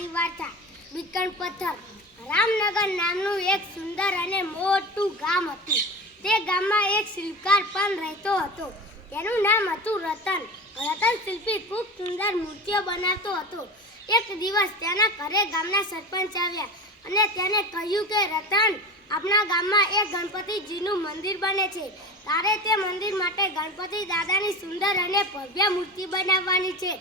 મારી વાર્તા બીકણ પથ્થર. રામનગર નામનું એક સુંદર અને મોટું ગામ હતું. તે ગામમાં એક શિલ્પકાર પણ રહેતો હતો. તેનું નામ હતું રતન. રતન શિલ્પી ખૂબ સુંદર મૂર્તિઓ બનાવતો હતો. એક દિવસ તેના ઘરે ગામના સરપંચ આવ્યા અને તેને કહ્યું કે રતન, આપણા ગામમાં એક ગણપતિજીનું મંદિર બને છે. તારે તે મંદિર માટે ગણપતિ દાદાની સુંદર અને ભવ્ય મૂર્તિ બનાવવાની છે.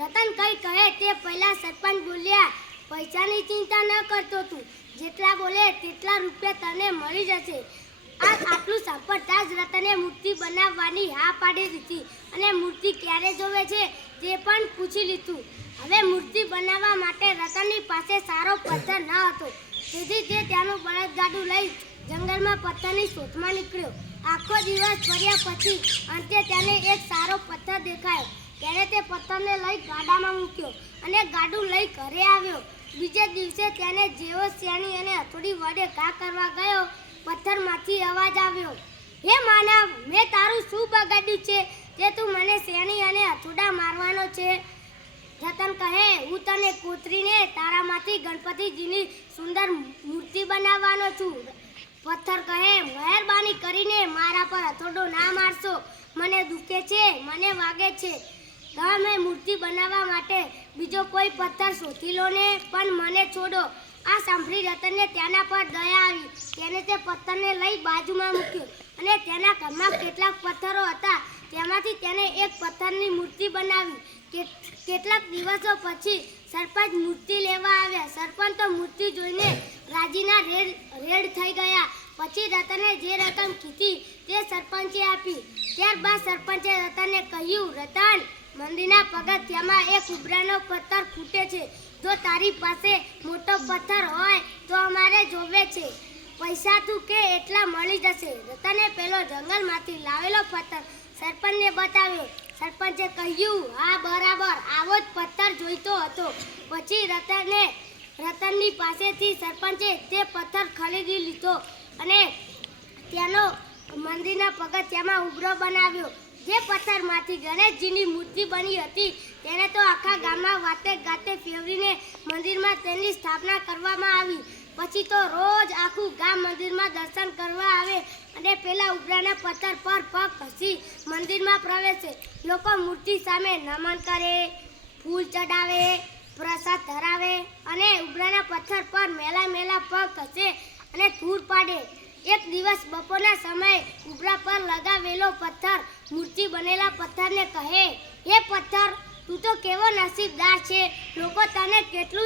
રતન કંઈ કહે તે પહેલાં સરપંચ બોલ્યા, પૈસાની ચિંતા ન કરતો તું, જેટલા બોલે તેટલા રૂપિયા તને મળી જશે. આટલું સાંભળતા જ રતને મૂર્તિ બનાવવાની હા પાડી દીધી અને મૂર્તિ ક્યારે જોવે છે તે પણ પૂછી લીધું. હવે મૂર્તિ બનાવવા માટે રતનની પાસે સારો પથ્થર ન હતો, તેથી તે ત્યાંનું બળદગાડું લઈ જંગલમાં પથ્થરની શોધમાં નીકળ્યો. આખો દિવસ ફર્યા પછી અંતે તેને એક સારો પથ્થર દેખાયો. તેણે તે પથ્થરને લઈ ગાડામાં મૂક્યો અને ગાડું લઈ ઘરે આવ્યો. બીજે દિવસે તેને જેવો શેણી અને હથોડી વડે ઘા કરવા ગયો, પથ્થરમાંથી અવાજ આવ્યો, હે માનવ, મેં તારું શું બગાડ્યું છે તે તું મને શેણી અને હથોડા મારવાનો છે? રતન કહે, હું તને કોતરીને તારામાંથી ગણપતિજીની સુંદર મૂર્તિ બનાવવાનો છું. પથ્થર કહે, મહેરબાની કરીને મારા પર હથોડો ના મારશો, મને દુખે છે, મને વાગે છે. તમે મૂર્તિ બનાવવા માટે બીજો કોઈ પથ્થર શોધી લો ને, પણ મને છોડો. આ સાંભળી રતનને તેના પર દયા આવી. તેને તે પથ્થરને લઈ બાજુમાં મૂક્યો અને તેના ઘરમાં કેટલાક પથ્થરો હતા તેમાંથી તેને એક પથ્થરની મૂર્તિ બનાવી. કેટલાક દિવસો પછી સરપંચ મૂર્તિ લેવા આવ્યા. સરપંચ તો મૂર્તિ જોઈને રાજીના રેડ થઈ ગયા. પછી રતને જે રકમ કીધી તે સરપંચે આપી. ત્યારબાદ સરપંચે રતનને કહ્યું, રતન, મંદિરના પગથિયામાં એક ઉભરાનો પથ્થર ખૂટે છે. જો તારી પાસે મોટો પથ્થર હોય તો અમારે જોવે છે. પૈસા તું કે એટલા મળી જશે. રતને પેલો જંગલમાંથી લાવેલો પથ્થર સરપંચને બતાવ્યો. સરપંચે કહ્યું, હા બરાબર, આવો જ પથ્થર જોઈતો હતો. પછી રતનની પાસેથી સરપંચે તે પથ્થર ખરીદી લીધો અને તેનો મંદિરના પગથિયામાં ઉભરો બનાવ્યો. જે પથ્થરમાંથી ગણેશજીની મૂર્તિ બની હતી તેને તો આખા ગામમાં વાતે ગાતે ફેરવીને મંદિરમાં તેની સ્થાપના કરવામાં આવી. પછી તો રોજ આખું ગામ મંદિરમાં દર્શન કરવા આવે અને પેલા ઉભરાના પથ્થર પર પગ ઘસી મંદિરમાં પ્રવેશે. લોકો મૂર્તિ સામે નમન કરે, ફૂલ ચડાવે, પ્રસાદ ધરાવે અને ઉભરાના પથ્થર પર મેલા પગ ઘસે અને ધૂળ પાડે. એક દિવસ બપોરના સમયે ઉભરા પર લગાવેલો પથ્થર મૂર્તિ બનેલા પથ્થરને કહે, હે પથ્થર, તું તો કેવો નસીબદાર છે. લોકો તને કેટલું